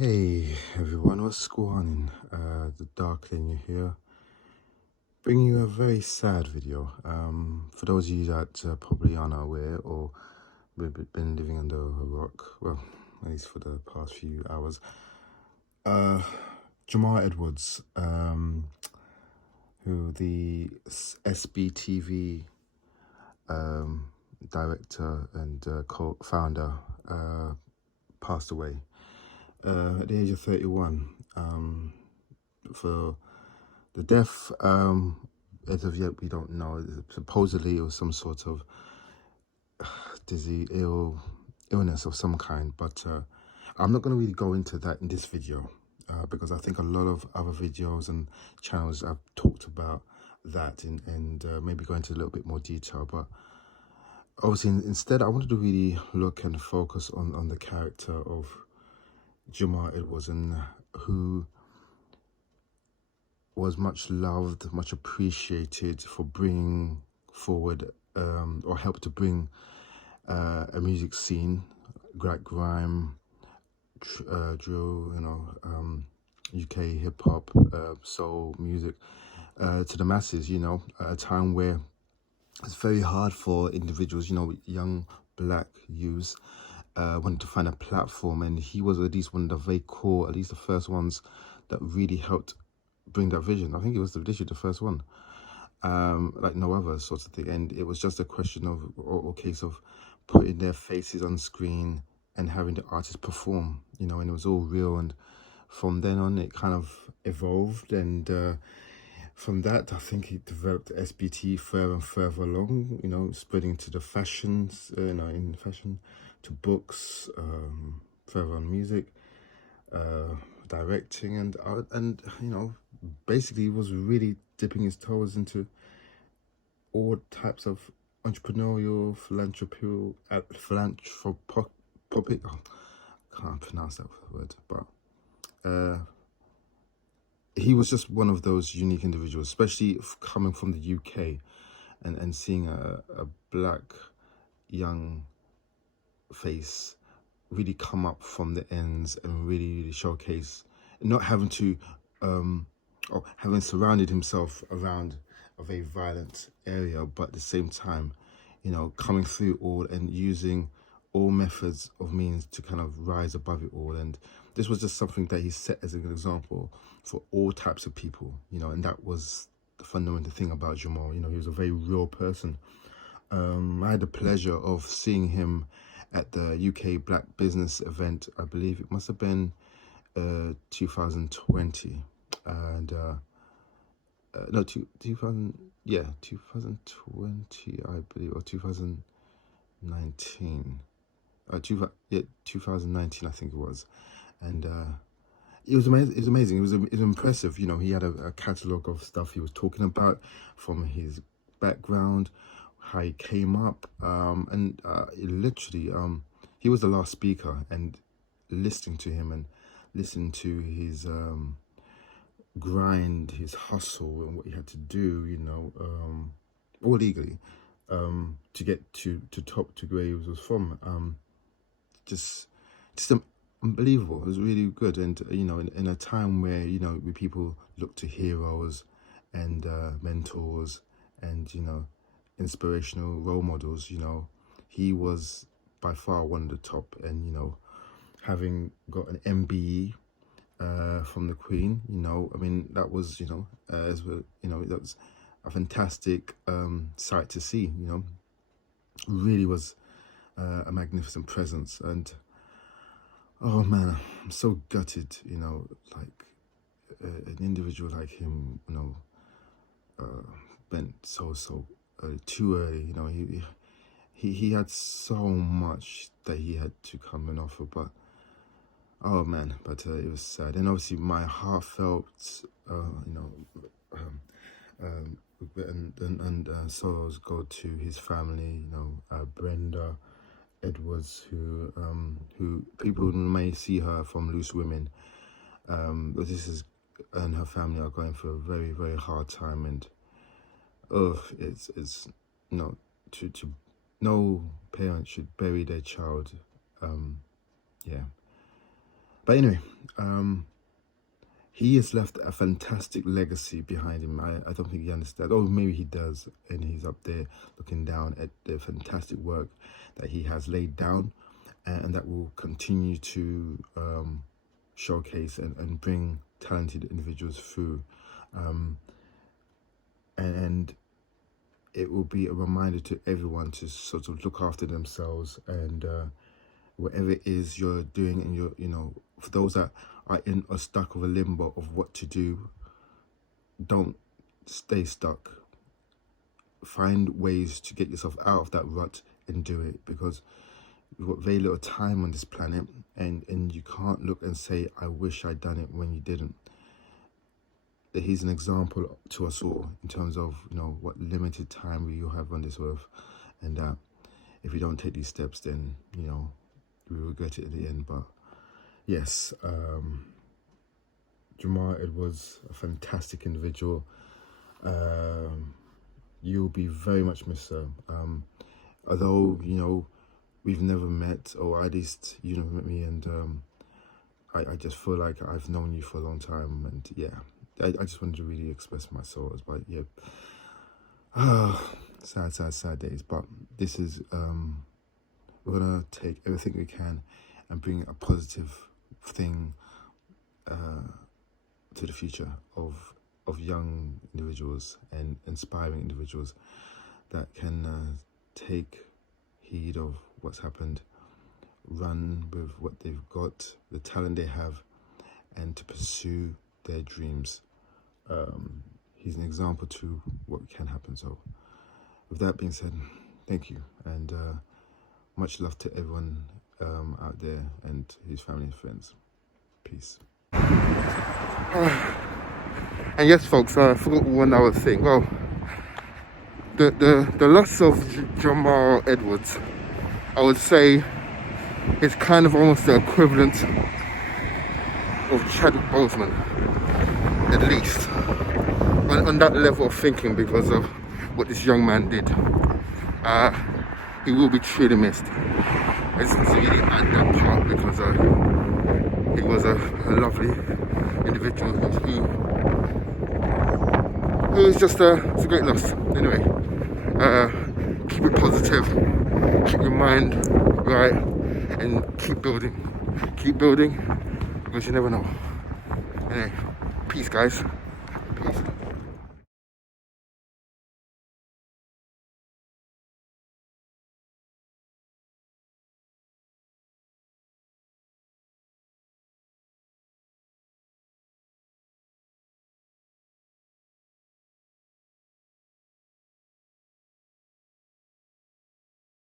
Hey everyone, what's going on? The Dark Lane here, bringing you a very sad video. For those of you that probably aren't aware or been living under a rock, well, at least for the past few hours, Jamal Edwards, who the SBTV director and co-founder, passed away at the age of 31. For the death, as of yet, we don't know. Supposedly, it was some sort of illness of some kind, but I'm not going to really go into that in this video because I think a lot of other videos and channels have talked about that and maybe go into a little bit more detail. But obviously, instead, I wanted to really look and focus on the character of Jamal Edwards and who was much loved, much appreciated for bringing forward or helped to bring a music scene, like grime, drill, UK hip hop, soul music to the masses. At a time where it's very hard for individuals, young black youths wanted to find a platform, and he was at least one of the very core, at least the first ones that really helped bring that vision. I think it was literally the first one, like no other sort of thing. And it was just a question of, or case of putting their faces on screen and having the artists perform, and it was all real. And from then on, it kind of evolved. And from that, I think it developed SBT further and further along, spreading to the fashions, in fashion, to books, further on music, directing and art, and basically he was really dipping his toes into all types of entrepreneurial, philanthropic, I can't pronounce that word, but he was just one of those unique individuals, especially coming from the UK and seeing a black young face really come up from the ends and really showcase, not having to or having surrounded himself around a very violent area, but at the same time, coming through all and using all methods of means to kind of rise above it all. And this was just something that he set as an example for all types of people, and that was the fundamental thing about Jamal. He was a very real person. I had the pleasure of seeing him at the UK Black Business event. I believe it must have been 2020, and no, 2020, I believe, or 2019. 2019, I think it was. And it was amazing. It was amazing. It was impressive. He had a catalogue of stuff he was talking about from his background, how he came up, and literally, he was the last speaker. And listening to him and listening to his grind, his hustle, and what he had to do, all legally, to get to top to where he was from. Just unbelievable. It was really good. And in a time where where people look to heroes and mentors and inspirational role models, he was by far one of the top. And having got an MBE from the Queen, I mean, that was as well, that was a fantastic sight to see. Really was a magnificent presence. And oh man, I'm so gutted, like an individual like him, went so too early. He had so much that he had to come and offer, but oh man, but it was sad. And obviously my heartfelt and sorrows go to his family, Brenda Edwards, who people may see her from Loose Women, but this is, and her family are going through a very, very hard time. And it's no parent should bury their child. Yeah, but anyway, he has left a fantastic legacy behind him. I don't think he understands, or maybe he does, and he's up there looking down at the fantastic work that he has laid down, and that will continue to showcase and bring talented individuals through. And it will be a reminder to everyone to sort of look after themselves, and whatever it is you're doing, and you know, for those that are in a stuck of a limbo of what to do, don't stay stuck. Find ways to get yourself out of that rut and do it, because we've got very little time on this planet, and you can't look and say, I wish I'd done it, when you didn't. He's an example to us all in terms of, you know, what limited time we all have on this earth, and that if we don't take these steps, then, you know, we regret it at the end. But yes, Jamal Edwards, a fantastic individual. You'll be very much missed, sir. Although, you know, we've never met, or at least you never met me, and I just feel like I've known you for a long time, and yeah, I just wanted to really express my sorrows. But yeah, sad days. But this is we're gonna take everything we can and bring a positive thing to the future of young individuals and inspiring individuals that can take heed of what's happened, run with what they've got, the talent they have, and to pursue their dreams. He's an example to what can happen. So with that being said, thank you, and much love to everyone out there and his family and friends. Peace. And yes, folks, I forgot one other thing. Well, the loss of Jamal Edwards, I would say, is kind of almost the equivalent of Chadwick Boseman, at least, on that level of thinking, because of what this young man did. He will be truly missed. I just want to really add that part, because he was a lovely individual who was just it's a great loss. Anyway, keep it positive, keep your mind right, and keep building, because you never know. Anyway, peace, guys.